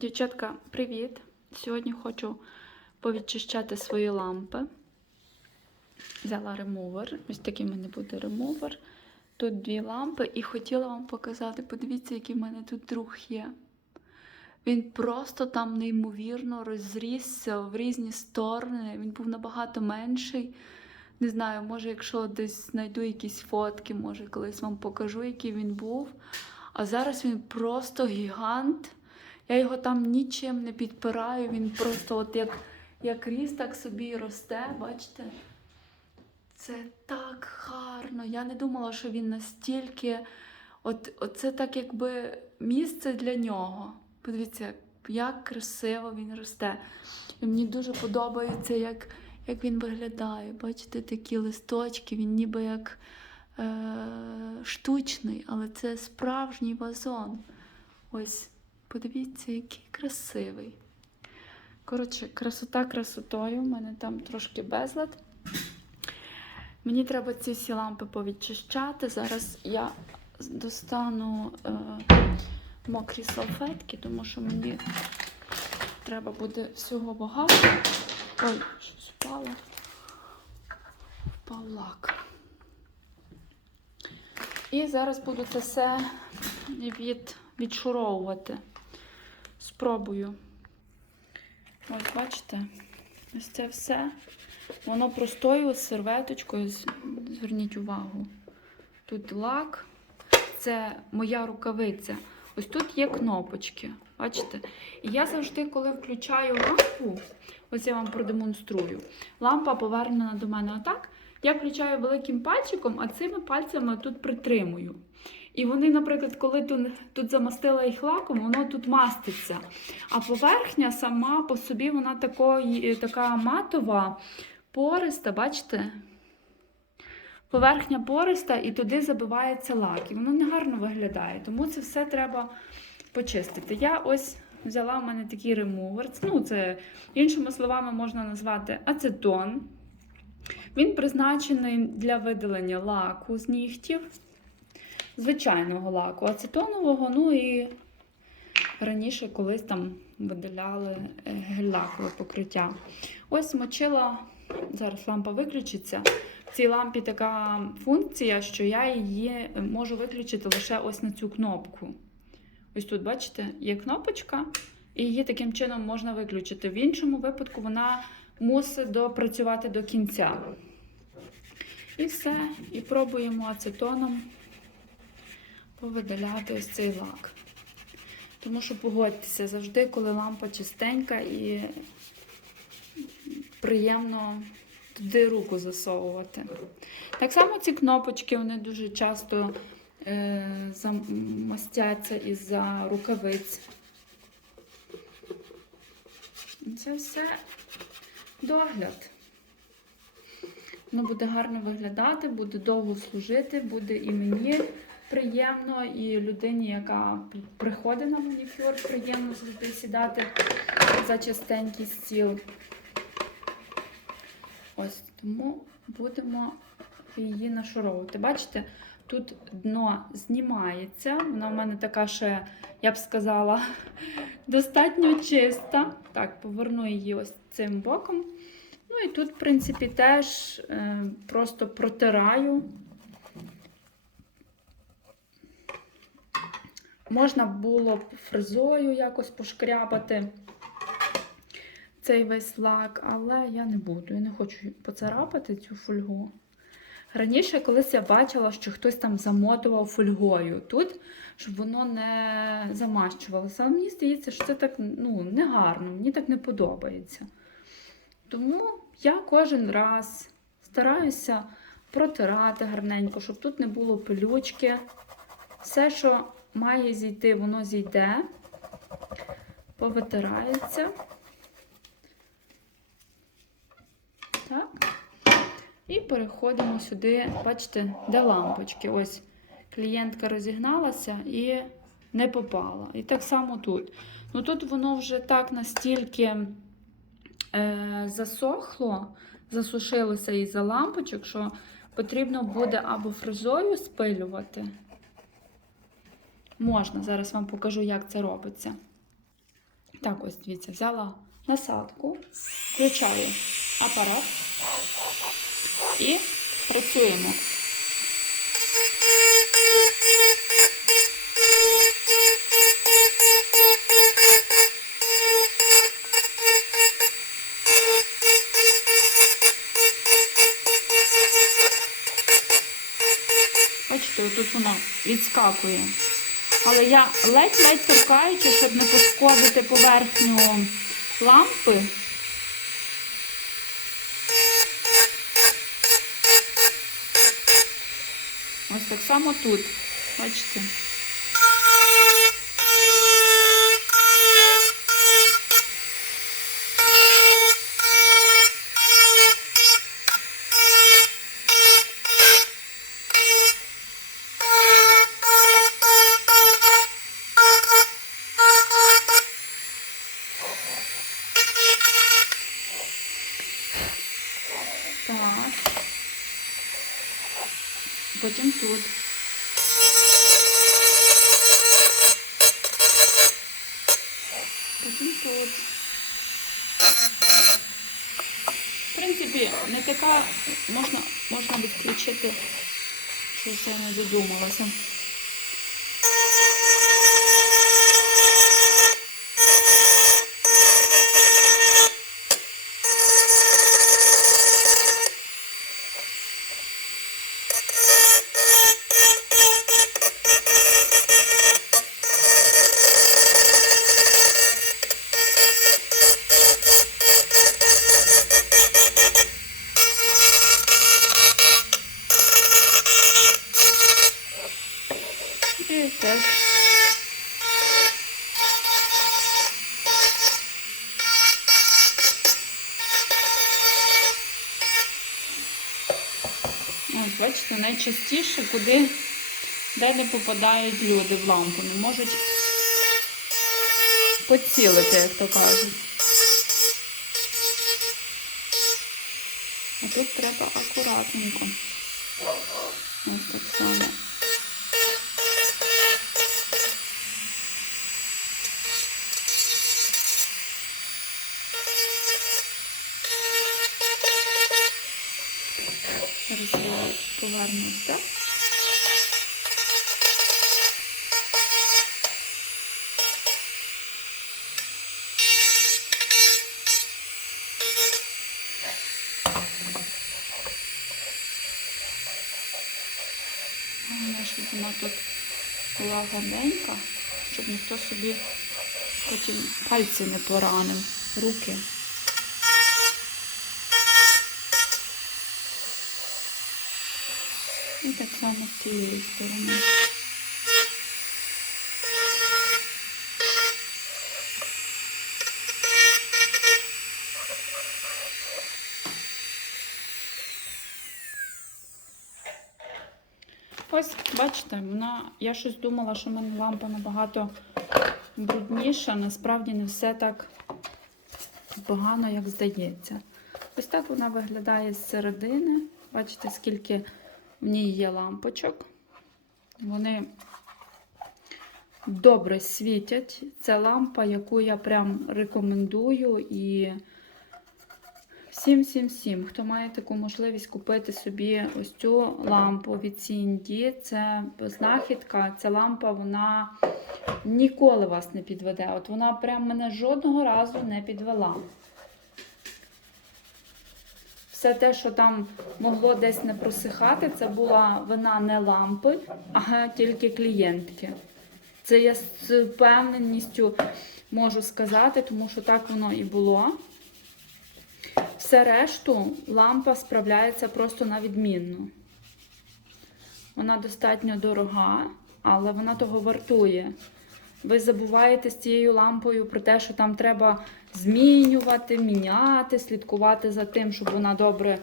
Дівчатка, привіт! Сьогодні хочу повідчищати свої лампи. Взяла ремувер. Ось такий в мене буде ремувер. Тут дві лампи, і хотіла вам показати, подивіться, який в мене тут друг є. Він просто там неймовірно розрісся в різні сторони. Він був набагато менший. Не знаю, може, якщо десь знайду якісь фотки, може колись вам покажу, який він був. А зараз він просто гігант. Я його там нічим не підпираю. Він просто от як, як ріс, так собі росте. Бачите? Це так гарно. Я не думала, що він настільки. От, от це так, якби місце для нього. Подивіться, як красиво він росте. І мені дуже подобається, як, як він виглядає. Бачите, такі листочки, він ніби як е, штучний, але це справжній вазон. Ось, подивіться, який красивий. Коротше, красота красотою. У мене там трошки безлад. Мені треба ці всі лампи повідчищати. Зараз я достану е, мокрі салфетки, тому що мені треба буде всього багато. Ой, щось впало. Впав лак. І зараз буду це все від, відшуровувати. Спробую. Ось, бачите, ось це все. Воно простою серветочкою, зверніть увагу. Тут лак, це моя рукавиця. Ось тут є кнопочки. Бачите? І я завжди, коли включаю лампу, ось я вам продемонструю. Лампа повернена до мене отак. Я включаю великим пальчиком, а цими пальцями тут притримую. І вони, наприклад, коли тут, тут замастила їх лаком, воно тут маститься. А поверхня сама по собі вона такої, така матова, пориста, бачите? Поверхня пориста і туди забивається лак. І воно не гарно виглядає. Тому це все треба почистити. Я ось взяла в мене такий ремувер. Ну, це іншими словами можна назвати ацетон. Він призначений для видалення лаку з нігтів, звичайного лаку, ацетонового, ну і раніше колись там видаляли е, гель-лакове покриття. Ось мочила, зараз лампа виключиться. В цій лампі така функція, що я її можу виключити лише ось на цю кнопку. Ось тут, бачите, є кнопочка, і її таким чином можна виключити. В іншому випадку вона мусить допрацювати до кінця. І все. І пробуємо ацетоном повидаляти ось цей лак. Тому що погодьтеся, завжди, коли лампа чистенька і приємно туди руку засовувати. Так само ці кнопочки вони дуже часто е, замастяться із-за рукавиць. Це все догляд. Воно буде гарно виглядати, буде довго служити, буде і мені приємно, і людині, яка приходить на манікюр, приємно завжди сідати за чистенький стіл. Ось тому будемо її нашуровувати. Бачите, тут дно знімається. Вона в мене така ще, я б сказала, достатньо чиста. Так, поверну її ось цим боком. Ну і тут, в принципі, теж е, просто протираю. Можна було б фрезою якось пошкрябати цей весь лак, але я не буду. Я не хочу поцарапати цю фольгу. Раніше колись я бачила, що хтось там замотував фольгою тут, щоб воно не замащувалося. Але мені здається, що це так ну, негарно, мені так не подобається. Тому я кожен раз стараюся протирати гарненько, щоб тут не було пилючки. Все, що має зійти, воно зійде, повитирається. Так. І переходимо сюди, бачите, де лампочки. Ось клієнтка розігналася і не попала. І так само тут. Ну тут воно вже так настільки е, засохло, засушилося із-за лампочок, що потрібно буде або фрезою спилювати. Можна, зараз вам покажу, як це робиться. Так, ось дивіться, взяла насадку, включаю апарат і працюємо. Бачите, тут вона відскакує. Але я ледь-ледь торкаючи, щоб не пошкодити поверхню лампи. Ось так само тут. Бачите? Потім тут. Потім тут. В принципі, не така можна, можна відключити, що я не додумалася. Бачите, найчастіше, куди, де не попадають люди в лампу. Не можуть поцілити, як то кажуть. А тут треба акуратненько. Ось так само. Зараз я повернусь, так? Головне, щоб вона тут була гарненька, щоб ніхто собі потім пальці не поранив, руки. І так само з цієї сторони. Ось, бачите, вона, я щось думала, що в мене лампа набагато брудніша. Насправді не все так погано, як здається. Ось так вона виглядає з середини. Бачите, скільки в ній є лампочок. Вони добре світять. Це лампа, яку я прям рекомендую. І всім-всім-всім, хто має таку можливість купити собі ось цю лампу від CND, це знахідка. Ця лампа, вона ніколи вас не підведе. От вона прям мене жодного разу не підвела. Все те, що там могло десь не просихати, це була вина не лампи, а тільки клієнтки. Це я з впевненістю можу сказати, тому що так воно і було. Все решту лампа справляється просто на відмінно. Вона достатньо дорога, але вона того вартує. Ви забуваєте з цією лампою про те, що там треба змінювати, міняти, слідкувати за тим, щоб вона добре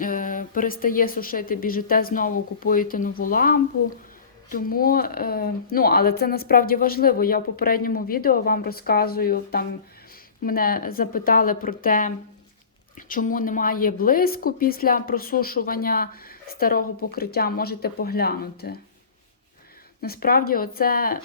е, перестає сушити, біжите знову, купуєте нову лампу. Тому, е, ну, але це насправді важливо. Я в попередньому відео вам розказую, там мене запитали про те, чому немає блиску після просушування старого покриття, можете поглянути. Насправді, оце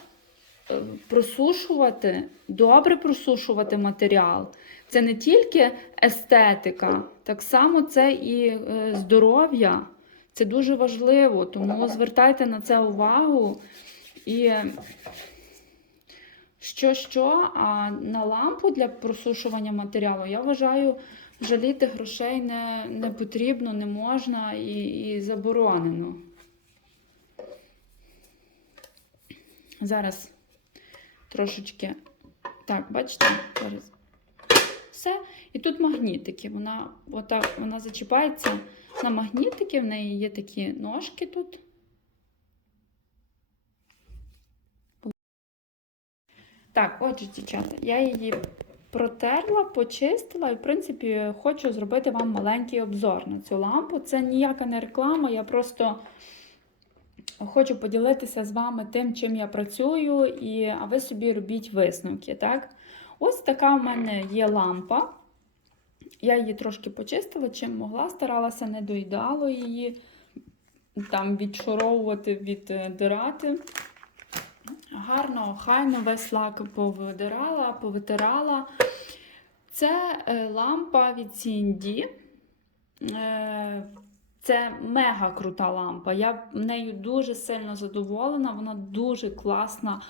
просушувати, добре просушувати матеріал. Це не тільки естетика, так само це і е, здоров'я. Це дуже важливо, тому звертайте на це увагу. І що, що, а на лампу для просушування матеріалу, я вважаю, жаліти грошей не, не потрібно, не можна і, і заборонено. Зараз трошечки. Так, бачите? Зараз. Все. І тут магнітики. Вона, отак, вона зачіпається на магнітики, в неї є такі ножки тут. Так, отже, дівчата, я її протерла, почистила і, в принципі, хочу зробити вам маленький обзор на цю лампу. Це ніяка не реклама, я просто хочу поділитися з вами тим, чим я працюю, і, а ви собі робіть висновки. Так? Ось така в мене є лампа. Я її трошки почистила, чим могла, старалася не доїдало її, там відшуровувати, віддирати. Гарно, хайно весь лак повидирала, повитирала. Це е, лампа від CND. Це мега крута лампа. Я нею дуже сильно задоволена, вона дуже класна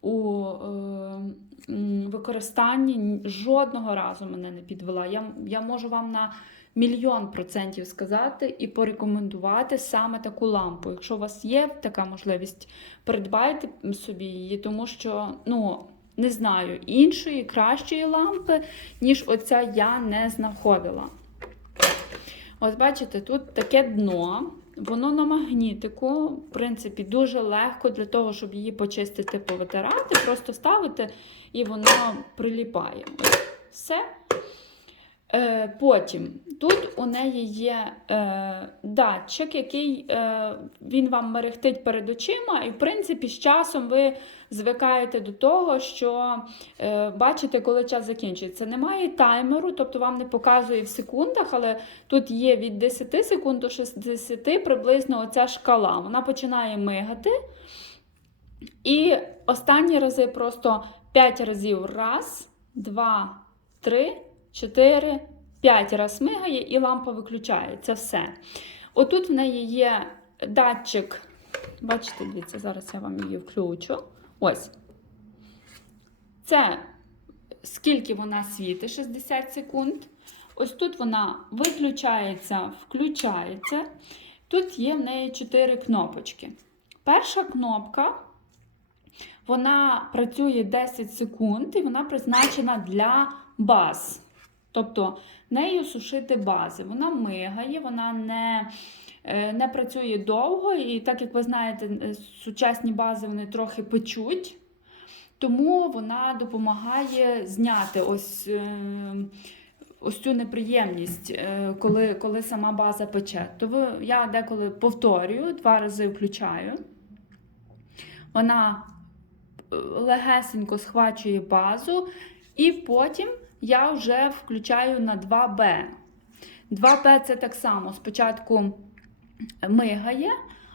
у е, використанні. Жодного разу мене не підвела. Я, я можу вам на мільйон процентів сказати і порекомендувати саме таку лампу. Якщо у вас є така можливість, придбайте собі її, тому що, ну, не знаю, іншої кращої лампи, ніж оця я не знаходила. Ось бачите, тут таке дно, воно на магнітику, в принципі, дуже легко для того, щоб її почистити, повитирати, просто ставити і воно приліпає. Все. Е, потім тут у неї є е, датчик, який е, він вам мерехтить перед очима, і в принципі з часом ви звикаєте до того, що е, бачите, коли час закінчується. Немає таймеру, тобто вам не показує в секундах, але тут є від 10 секунд до 60 приблизно оця шкала. Вона починає мигати. І останні рази просто 5 разів. Раз, два, три. 4, 5 раз мигає і лампа виключається. Все. Отут в неї є датчик. Бачите, дивіться, зараз я вам її включу. Ось. Це скільки вона світить 60 секунд. Ось тут вона виключається, включається. Тут є в неї 4 кнопочки. Перша кнопка. Вона працює 10 секунд і вона призначена для баз. Тобто нею сушити бази. Вона мигає, вона не е, не працює довго, і так як ви знаєте, сучасні бази вони трохи печуть, тому вона допомагає зняти ось е, ось цю неприємність, е, коли коли сама база пече. То я деколи повторюю, два рази включаю. Вона легесенько схвачує базу, і потім я вже включаю на 2Б. 2Б це так само. Спочатку мигає,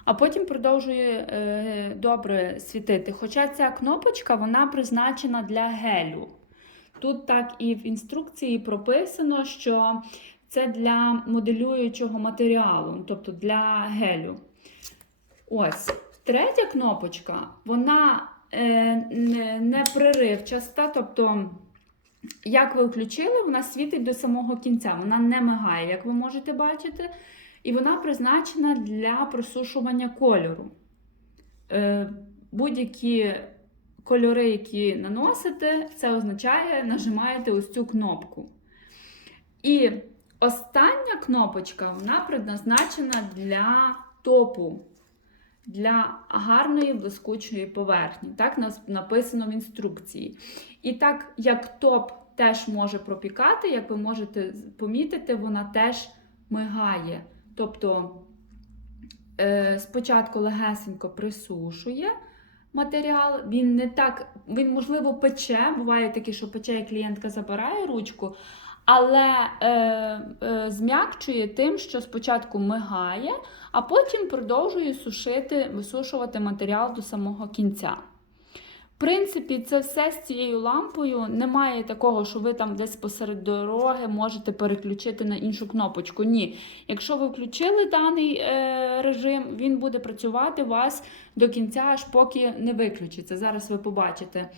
а потім продовжує е, добре світити. Хоча ця кнопочка вона призначена для гелю. Тут так і в інструкції прописано, що це для моделюючого матеріалу, тобто для гелю. Ось. Третя кнопочка, вона е, не приривчаста, тобто. Як ви включили, вона світить до самого кінця. Вона не мигає, як ви можете бачити. І вона призначена для просушування кольору. Е, Будь-які кольори, які наносите, це означає, нажимаєте ось цю кнопку. І остання кнопочка вона предназначена для топу, для гарної блискучої поверхні. Так написано в інструкції. І так як топ теж може пропікати, як ви можете помітити, вона теж мигає. Тобто е, спочатку легесенько присушує матеріал, він не так, він, можливо, пече. Буває таке, що пече, і клієнтка забирає ручку, але е, е, зм'якчує тим, що спочатку мигає, а потім продовжує сушити, висушувати матеріал до самого кінця. В принципі, це все з цією лампою. Немає такого, що ви там десь посеред дороги можете переключити на іншу кнопочку. Ні. Якщо ви включили даний е, режим, він буде працювати у вас до кінця, аж поки не виключиться. Зараз ви побачите.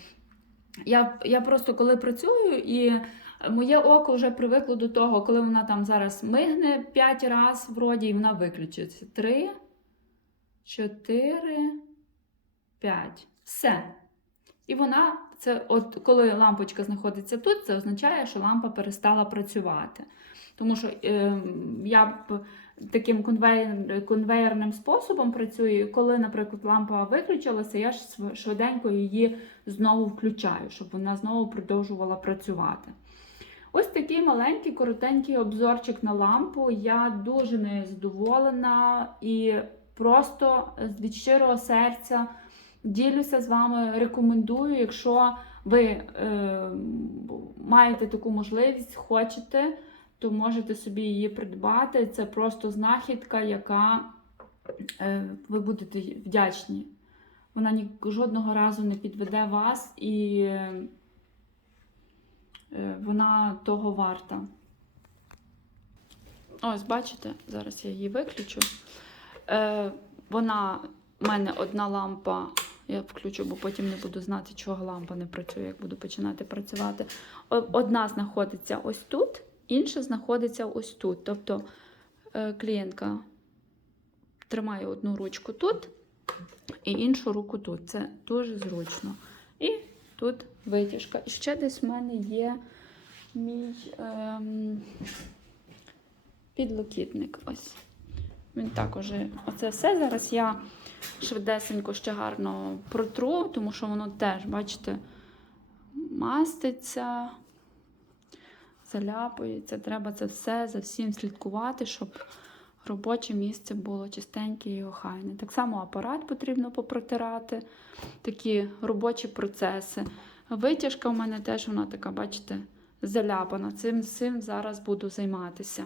Я, я просто коли працюю і. Моє око вже привикло до того, коли вона там зараз мигне 5 разів, вроді, і вона виключиться. 3, 4, 5. Все. І вона, це от коли лампочка знаходиться тут, це означає, що лампа перестала працювати. Тому що е, я таким конвейер, конвейерним способом працюю, і коли, наприклад, лампа виключилася, я ж швиденько її знову включаю, щоб вона знову продовжувала працювати. Ось такий маленький, коротенький обзорчик на лампу. Я дуже нею задоволена і просто від щирого серця ділюся з вами, рекомендую, якщо ви е, маєте таку можливість, хочете, то можете собі її придбати. Це просто знахідка, яка е, ви будете вдячні. Вона ні, жодного разу не підведе вас і вона того варта. Ось, бачите, зараз я її виключу. Е, вона в мене одна лампа. Я включу, бо потім не буду знати, чого лампа не працює, як буду починати працювати. Одна знаходиться ось тут, інша знаходиться ось тут. Тобто е, клієнтка тримає одну ручку тут і іншу руку тут. Це дуже зручно. Тут витяжка. І ще десь в мене є мій ем, підлокітник. Ось. Він також. Оце все. Зараз я швидесенько ще гарно протру, тому що воно теж, бачите, маститься, заляпується. Треба це все за всім слідкувати, щоб робоче місце було чистеньке і охайне. Так само апарат потрібно попротирати, такі робочі процеси. Витяжка у мене теж вона така, бачите, заляпана. Цим, цим зараз буду займатися.